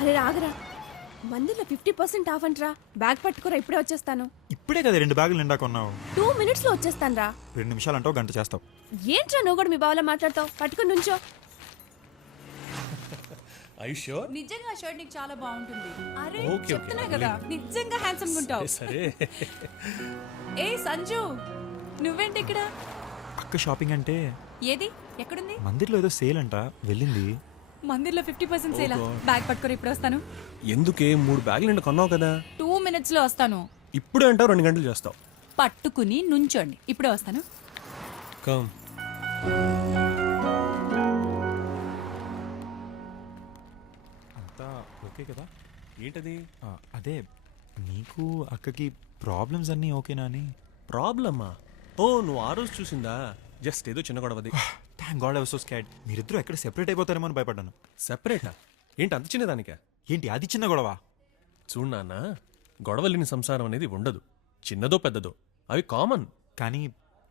అరే రాగరా, మందిలో 50% of అంటరా. Bag పట్టుకురా, ఇప్పుడే వచ్చేస్తాను. ఇప్పుడే కదా 2 బ్యాగులు నిండా కొన్నావు. 2 minutes లో వచ్చేస్తాను రా. 2 నిమిషాలు అంటావు, గంట చేస్తావు. ఏంట్రా నువ్వు కూడా మీ బావలా మాట్లాడతావు? పట్టుకుని నుంచో. నిజంగా షర్ట్ నీకు చాలా బాగుంటుంది. అరే ఓకే, చెప్తున్నా కదా, నిజంగా హ్యాండ్సమ్ ఉంటావు. సరే ఏ సంజు, నువ్వేంటి ఇక్కడ? అక్క షాపింగ్ అంటే ఏది ఎక్కడుంది? మందిర్లో ఏదో సేల్ అంట, వెళ్ళింది. మందిర్లో 50% సేలా? బ్యాగ్ పట్టుకొని ఇప్పుడు వస్తాను. ఎందుకే 3 బ్యాగులు నిండా కొన్నావు కదా. 2 minutes లో వస్తాను. ఇప్పుడే అంటావు 2 గంటలు చేస్తావు. పట్టుకుని నుంచోండి, ఇప్పుడే వస్తాను. కమ్. అంతా ఓకే కదా? ఏంటది? అదే నీకు అక్కకి ప్రాబ్లమ్స్ అన్నీ ఓకేనా అని. ప్రాబ్లమా? ఓ, నువ్వు ఆ రోజు చూసిందా? జస్ట్ ఏదో చిన్న గొడవది. Thank god I was so scared. మీరిద్దరూ ఎక్కడ సెపరేట్ అయిపోతారేమో అని భయపడ్డాను. సెపరేటా? ఏంటి అంత చిన్నదానికా? ఏంటి అది చిన్న గొడవ? చూడు నాన్న, గొడవలేని సంసారం అనేది ఉండదు. చిన్నదో పెద్దదో అవి కామన్. కానీ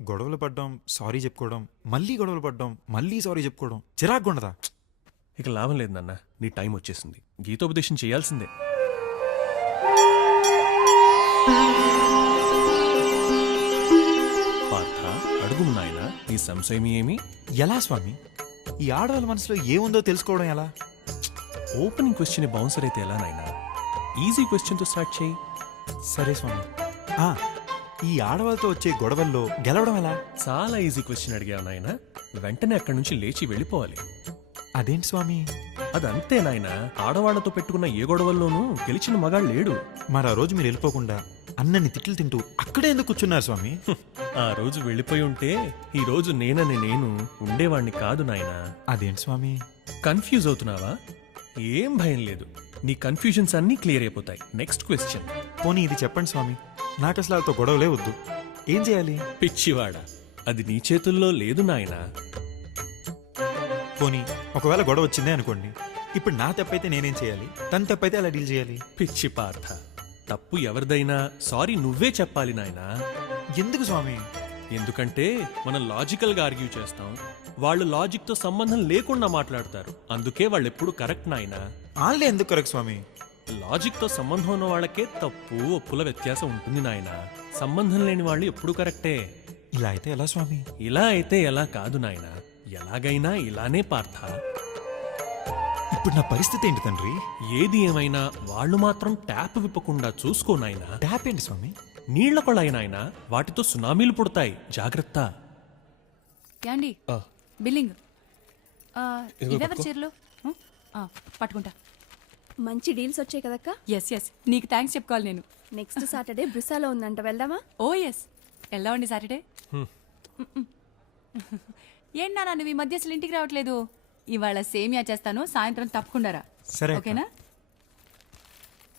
గొడవలు పడ్డం, సారీ చెప్పుకోవడం, మళ్ళీ గొడవలు పడ్డం, మళ్ళీ సారీ చెప్పుకోవడం చిరాకు ఉండదా? ఇక లాభం లేదు నాన్న, నీ టైం వచ్చేసింది. గీతోపదేశం చేయాల్సిందే. పార్థ, అడుగు నాయనా, నీ సంశయం ఏమి? ఎలా స్వామి? ఈ ఆడవాళ్ళ మనసులో ఏముందో తెలుసుకోవడం ఎలా? ఓపెనింగ్ క్వశ్చన్ బౌన్సర్ అయితే ఎలా నాయనా? ఈజీ క్వశ్చన్తో స్టార్ట్ చేయి. సరే స్వామి. ఈ ఆడవాళ్ళతో వచ్చే గొడవల్లో గెలవడం ఎలా? చాలా ఈజీ క్వశ్చన్ అడిగావు నాయన. వెంటనే అక్కడి నుంచి లేచి వెళ్ళిపోవాలి. అదేంటి స్వామి? అదంతే నాయన, ఆడవాళ్లతో పెట్టుకున్న ఏ గొడవల్లోనూ గెలిచిన మగాడు లేడు. మరి ఆ రోజు మీరు వెళ్ళిపోకుండా అన్నని తిట్లు తింటూ అక్కడే ఎందుకు కూర్చున్నారు స్వామి? ఆ రోజు వెళ్ళిపోయి ఉంటే ఈ రోజు నేనని నేను ఉండేవాణ్ణి కాదు నాయనా. అదేంటి స్వామి? కన్ఫ్యూజ్ అవుతున్నావా? ఏం భయం లేదు, నీ కన్ఫ్యూజన్స్ అన్నీ క్లియర్ అయిపోతాయి. Next question. పోనీ ఇది చెప్పండి స్వామి, నాకు అసలు వాళ్ళతో గొడవలే వద్దు, ఏం చేయాలి? పిచ్చివాడా, అది నీ చేతుల్లో లేదు నాయనా. పోనీ ఒకవేళ గొడవ వచ్చిందే అనుకోండి, ఇప్పుడు నా తప్పైతే నేనేం చేయాలి? తన తప్పైతే అలా డీల్ చేయాలి? పిచ్చి పార్థ, తప్పు ఎవరిదైనా సారీ నువ్వే చెప్పాలి నాయనా. ఎందుకు స్వామి? ఎందుకంటే మనం లాజికల్ గా ఆర్గ్యూ చేస్తాం, వాళ్ళు లాజిక్ తో సంబంధం లేకుండా మాట్లాడతారు. అందుకే వాళ్ళు ఎప్పుడు కరెక్ట్ నాయనా. వాళ్ళే ఎందుకు కరెక్ట్ స్వామి? లాజిక్ తో సంబంధం ఉన్న వాళ్ళకే తప్పు ఒప్పుల వ్యత్యాసం ఉంటుంది నాయనా. సంబంధం లేని వాళ్ళు ఎప్పుడు కరెక్టే. ఇలా అయితే ఎలా స్వామి? ఇలా అయితే ఎలా కాదు నాయనా, ఎలాగైనా ఇలానే పార్థ. ఇప్పుడు నా పరిస్థితి ఏంటి తండ్రి? ఏది ఏమైనా వాళ్ళు మాత్రం ట్యాప్ విప్పకుండా చూసుకో నాయనా. ట్యాప్ ఏంటి స్వామి? నీళ్ల కొళాయినాయనా, వాటితో సునామీలు పుడతాయి, జాగ్రత్త. యాండి బిల్లింగ్. ఇవెవరి చీరలు? పట్టుకుంటా. మంచి డీల్స్ వచ్చాయి కదక్క. ఎస్ ఎస్, నీకు థ్యాంక్స్ చెప్పుకోవాలి నేను. నెక్స్ట్ సాటర్డే బ్రిసాలో ఉందంట, వెళ్దామా? ఓ ఎస్, వెళ్దామండి సాటర్డే. ఏంటి నాన్న నువ్వు ఈ మధ్య అసలు ఇంటికి రావట్లేదు? ఇవాళ సేమియా చేస్తాను, సాయంత్రం తప్పకుండా రా. సరే ఓకేనా?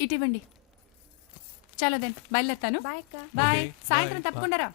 ఇటివ్వండి. చలో దెన్ బయలుదేరుతాను. బాయ్ అక్క. బాయ్. Okay, సాయంత్రం bye. తప్పకుండా రా.